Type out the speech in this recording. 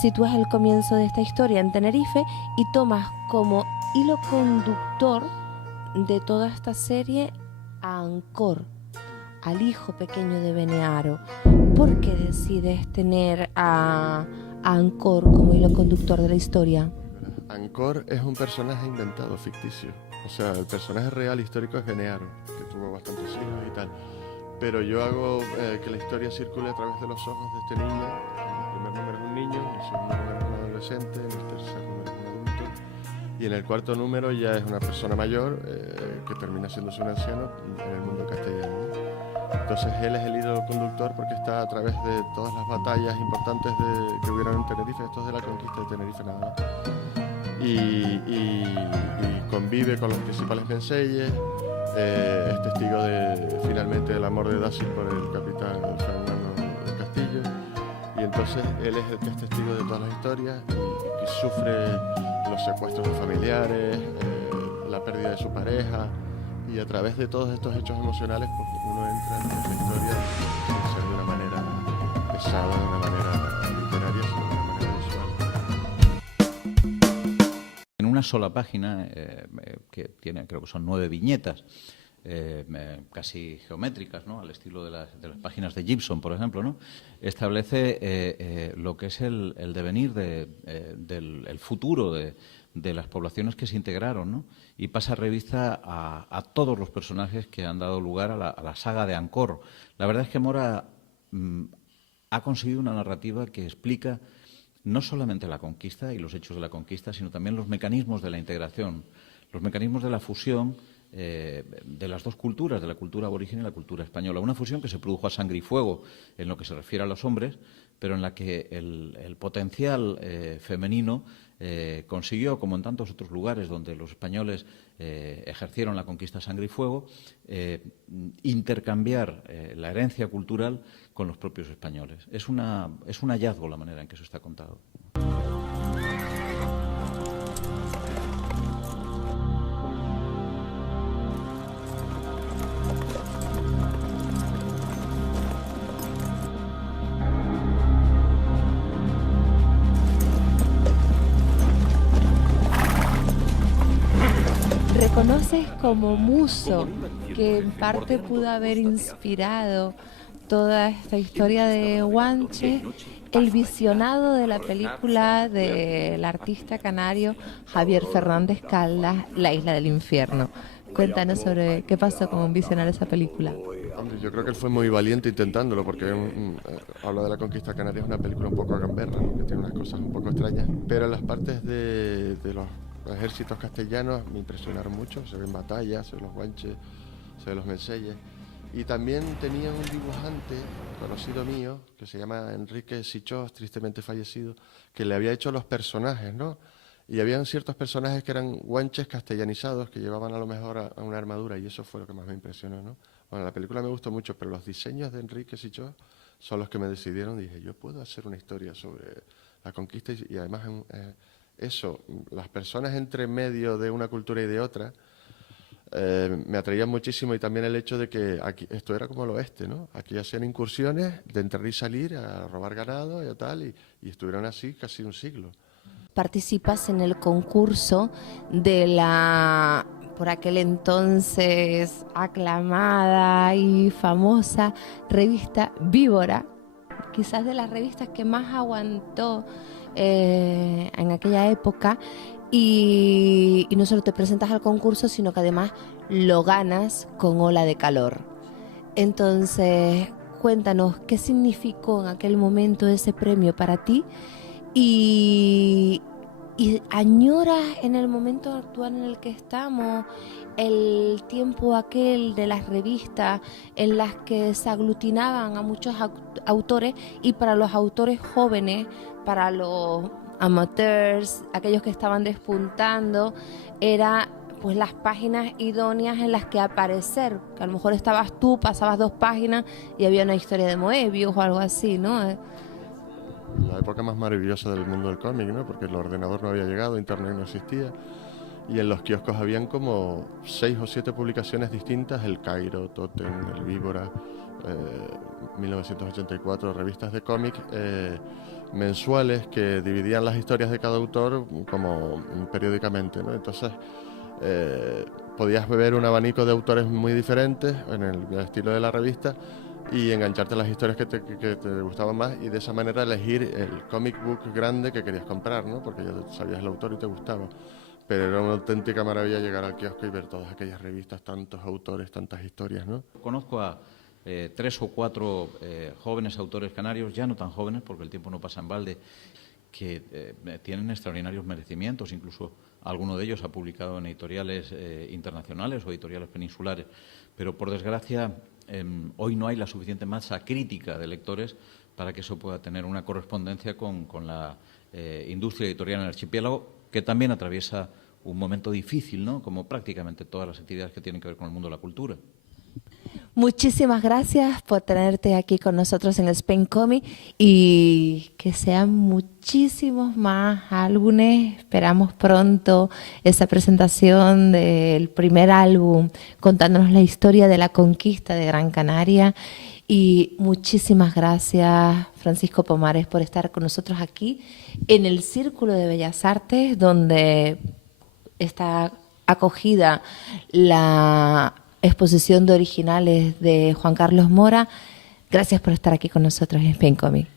sitúas el comienzo de esta historia en Tenerife y tomas como hilo conductor de toda esta serie a Ancor, al hijo pequeño de Benearo. ¿Por qué decides tener a Ancor como hilo conductor de la historia? Ancor es un personaje inventado, ficticio. O sea, el personaje real histórico es Benearo, que tuvo bastantes hijos y tal. Pero yo hago que la historia circule a través de los ojos de este niño. El primer número es un niño, el segundo número es un adolescente, el tercer número es un adulto. Y en el cuarto número ya es una persona mayor que termina siéndose un anciano en el mundo castellano, ¿no? Entonces él es el hilo conductor porque está a través de todas las batallas importantes que hubieron en Tenerife. Esto es de la conquista de Tenerife nada más. Y convive con los principales menseyes, es testigo finalmente del amor de Daci por el capitán Fernando del Castillo, y entonces él es el que es testigo de todas las historias y que sufre los secuestros de familiares, la pérdida de su pareja, y a través de todos estos hechos emocionales pues uno entra en esta historia sin ser de una manera pesada, de una manera literaria, sino de una manera visual. En una sola página, que tiene, creo que son 9 viñetas, casi geométricas, ¿no? Al estilo de las páginas de Gibson, por ejemplo, ¿no? Establece lo que es el devenir del futuro de las poblaciones que se integraron, ¿no? Y pasa revista a todos los personajes que han dado lugar a la saga de Ancor. La verdad es que Mora ha conseguido una narrativa que explica no solamente la conquista y los hechos de la conquista, sino también los mecanismos de la integración, los mecanismos de la fusión de las dos culturas, de la cultura aborigen y la cultura española. Una fusión que se produjo a sangre y fuego en lo que se refiere a los hombres, pero en la que el potencial femenino consiguió, como en tantos otros lugares donde los españoles ejercieron la conquista a sangre y fuego, intercambiar la herencia cultural con los propios españoles. Es un hallazgo la manera en que eso está contado. ¿Reconoces como muso que en parte pudo haber inspirado toda esta historia de Guanche el visionado de la película del artista canario Javier Fernández Caldas, La Isla del Infierno? Cuéntanos sobre qué pasó con visionar esa película. Hombre, yo creo que él fue muy valiente intentándolo, porque habla de la conquista canaria, es una película un poco gamberra, ¿no? Que tiene unas cosas un poco extrañas, pero las partes de los ejércitos castellanos me impresionaron mucho. Se ven batallas, se ven los guanches, se ven los menseyes. Y también tenía un dibujante conocido mío, que se llama Enrique Sichós, tristemente fallecido, que le había hecho los personajes, ¿no? Y habían ciertos personajes que eran guanches castellanizados, que llevaban a lo mejor a una armadura, y eso fue lo que más me impresionó, ¿no? Bueno, la película me gustó mucho, pero los diseños de Enrique Sichós son los que me decidieron. Dije, yo puedo hacer una historia sobre la conquista y además eso, las personas entre medio de una cultura y de otra, me atraían muchísimo, y también el hecho de que aquí, esto era como el oeste, ¿no? Aquí hacían incursiones de entrar y salir a robar ganado y tal, y estuvieron así casi un siglo. Participas en el concurso de la, por aquel entonces, aclamada y famosa revista Víbora, quizás de las revistas que más aguantó en aquella época, y no solo te presentas al concurso, sino que además lo ganas con Ola de Calor. Entonces, cuéntanos qué significó en aquel momento ese premio para ti, y añoras en el momento actual en el que estamos el tiempo aquel de las revistas en las que se aglutinaban a muchos autores, y para los autores jóvenes, para los amateurs, aquellos que estaban despuntando, era pues las páginas idóneas en las que aparecer, que a lo mejor estabas tú, pasabas 2 páginas y había una historia de Moebius o algo así, ¿no? La época más maravillosa del mundo del cómic, ¿no? Porque el ordenador no había llegado, internet no existía, y en los kioscos habían como 6 o 7 publicaciones distintas, El Cairo, Totem, El Víbora, 1984, revistas de cómic mensuales que dividían las historias de cada autor como periódicamente, ¿no? Entonces podías ver un abanico de autores muy diferentes en el estilo de la revista y engancharte a las historias que te gustaban más, y de esa manera elegir el comic book grande que querías comprar, ¿no? Porque ya sabías el autor y te gustaba. Pero era una auténtica maravilla llegar al kiosco y ver todas aquellas revistas, tantos autores, tantas historias, ¿no? Conozco a 3 o 4 jóvenes autores canarios, ya no tan jóvenes porque el tiempo no pasa en balde, que tienen extraordinarios merecimientos. Incluso alguno de ellos ha publicado en editoriales internacionales o editoriales peninsulares. Pero, por desgracia, hoy no hay la suficiente masa crítica de lectores para que eso pueda tener una correspondencia con la industria editorial en el archipiélago, que también atraviesa un momento difícil, ¿no? Como prácticamente todas las actividades que tienen que ver con el mundo de la cultura. Muchísimas gracias por tenerte aquí con nosotros en Spain Comic, y que sean muchísimos más álbumes. Esperamos pronto esa presentación del primer álbum contándonos la historia de la conquista de Gran Canaria. Y muchísimas gracias, Francisco Pomares, por estar con nosotros aquí en el Círculo de Bellas Artes, donde está acogida la exposición de originales de Juan Carlos Mora. Gracias por estar aquí con nosotros en Spain Comic.